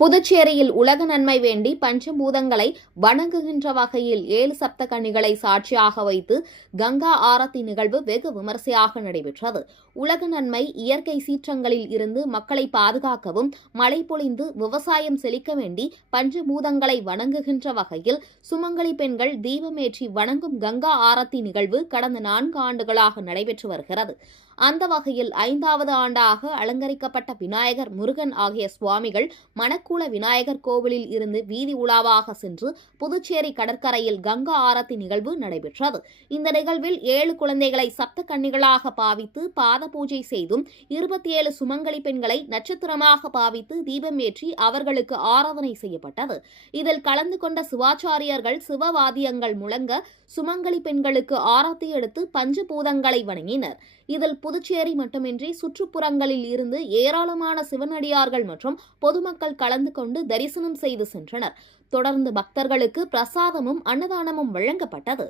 புதுச்சேரியில் உலக நன்மை வேண்டி பஞ்சபூதங்களை வணங்குகின்ற வகையில் 7 சப்த கன்னிகளை சாட்சியாக வைத்து கங்கா ஆரத்தி நிகழ்வு வெகு விமரிசையாக நடைபெற்றது. உலக நன்மை, இயற்கை சீற்றங்களில் இருந்து மக்களை பாதுகாக்கவும், மழை பொழிந்து விவசாயம் செழிக்க வேண்டி பஞ்சபூதங்களை வணங்குகின்ற வகையில் சுமங்கலி பெண்கள் தீபமேற்றி வணங்கும் கங்கா ஆரத்தி நிகழ்வு கடந்த 4 ஆண்டுகளாக நடைபெற்று வருகிறது. அந்த வகையில் 5வது ஆண்டாக அலங்கரிக்கப்பட்ட விநாயகர், முருகன் ஆகிய சுவாமிகள் மணக்கூள விநாயகர் கோவிலில் இருந்து வீதி உலாவாக சென்று புதுச்சேரி கடற்கரையில் கங்கா ஆரத்தி நிகழ்வு நடைபெற்றது. இந்த நிகழ்வில் 7 குழந்தைகளை சப்த கன்னிகளாக பாவித்து பாத பூஜை செய்தும் 27 சுமங்கலி பெண்களை நட்சத்திரமாக பாவித்து தீபம் ஏற்றி அவர்களுக்கு ஆராதனை செய்யப்பட்டது. இதில் கலந்து கொண்ட சிவாச்சாரியர்கள் சிவவாதியங்கள் முழங்க சுமங்கலி பெண்களுக்கு ஆரத்தி எடுத்து பஞ்சபூதங்களை வணங்கினர். இதில் புதுச்சேரி மட்டுமின்றி சுற்றுப்புறங்களில் இருந்து ஏராளமான சிவனடியார்கள் மற்றும் பொதுமக்கள் கலந்து கொண்டு தரிசனம் செய்து சென்றனர். தொடர்ந்து பக்தர்களுக்கு பிரசாதமும் அன்னதானமும் வழங்கப்பட்டது.